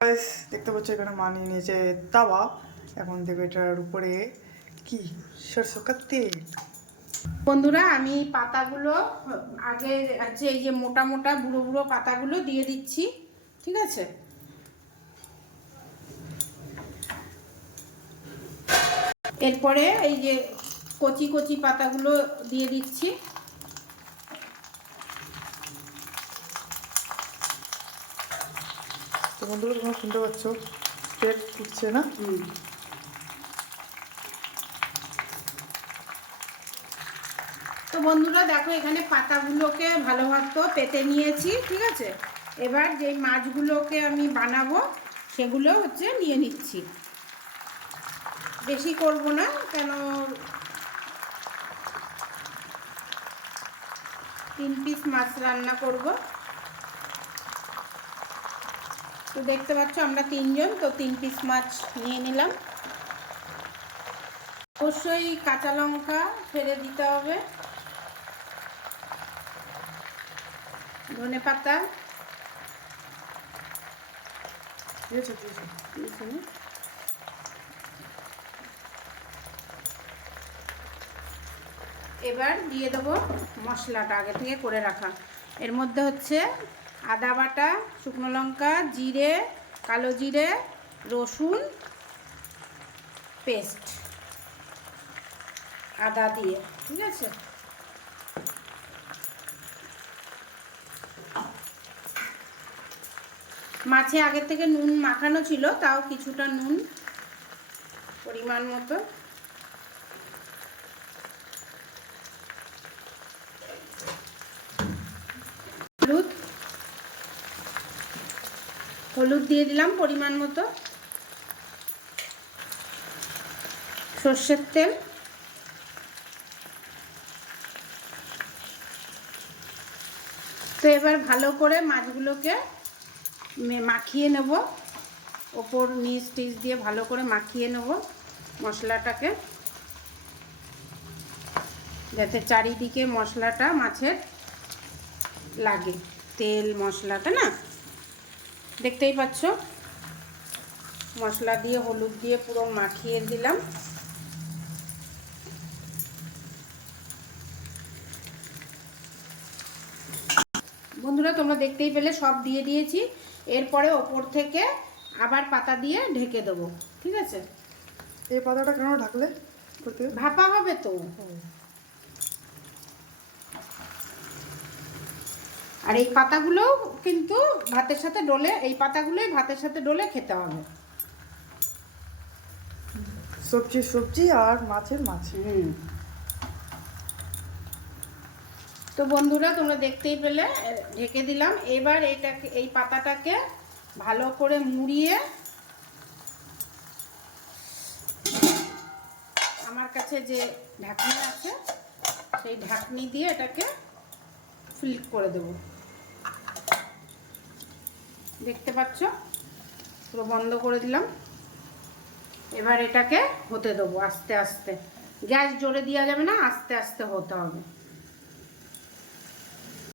Guys দেখতে পাচ্ছ এখানে মা নিয়ে নিয়েছে তাওয়া। এখন দেবে এটার উপরে কি সরষে তেল। বন্ধুরা আমি পাতাগুলো আগে আছে এই যে মোটা মোটা বুড়ো বুড়ো পাতাগুলো দিয়ে দিচ্ছি, ঠিক আছে। এরপরে এই যে কচি কচি পাতাগুলো দিয়ে দিচ্ছি। তো বন্ধুরা তোমরা শুনতে পাচ্ছ স্ট্রেট উঠছে না? তো বন্ধুরা দেখো এখানে পাতাগুলোকে ভালোভাবে পেতে নিয়েছি, ঠিক আছে। এবার যে মাছগুলোকে আমি বানাবো সেগুলো হচ্ছে নিয়ে নিচ্ছি। বেশি করব না, কেন 3 পিস মাছ রান্না করব। তো দেখতে পাচ্ছ আমরা 3 জন, তো 3 পিস মাছ নিয়ে নিলাম। অবশ্যই কাঁচা লঙ্কা ফেলে দিতে হবে, ধনেপাতা, এবার দিয়ে দেবো মশলাটা আগে থেকে করে রাখা। এর মধ্যে হচ্ছে আদা বাটা, শুকনো লঙ্কা, জিরে, কালো জিরে, রসুন পেস্ট আদা দিয়ে, ঠিক আছে। মাছে আগে থেকে নুন মাখানো ছিল, তাও কিছুটা নুন পরিমাণ মতো। হলুদ দিয়ে দিলাম পরিমাণ মতো। সর্ষের তেল, তো এবার ভালো করে মাছগুলোকে মাখিয়ে নেব, ওপর নিচ টিচ দিয়ে ভালো করে মাখিয়ে নেব মশলাটাকে, যাতে চারিদিকে মশলাটা মাছের লাগে। তেল মশলাটা না, দেখতেই পাচ্ছ মশলা দিয়ে হলুদ দিয়ে পুরো মাখিয়ে দিলাম। বন্ধুরা তোমরা দেখতেই পেলে সব দিয়ে দিয়েছি। এরপরে ওপর থেকে আবার পাতা দিয়ে ঢেকে দেবো, ঠিক আছে। এই পাতাটা কেন ঢাকলে? ভাপা হবে তো। আর এই পাতাগুলো কিন্তু ভাতের সাথে ডলে, এই পাতাগুলোই ভাতের সাথে ডলে খেতে হবে। সবজি সবজি আর মাছের মাছ। তো বন্ধুরা তোমরা দেখতেই পেলে ঢেকে দিলাম। এবার এটাকে, এই পাতাটাকে ভালো করে মুড়িয়ে, আমার কাছে যে ঢাকনি আছে সেই ঢাকনি দিয়ে এটাকে ফিল করে দেব। দেখতে পাচ্ছ পুরো বন্ধ করে দিলাম। এবার এটাকে হতে দেবো আস্তে আস্তে, গ্যাস জোরে দেওয়া যাবে না, আস্তে আস্তে হতে হবে।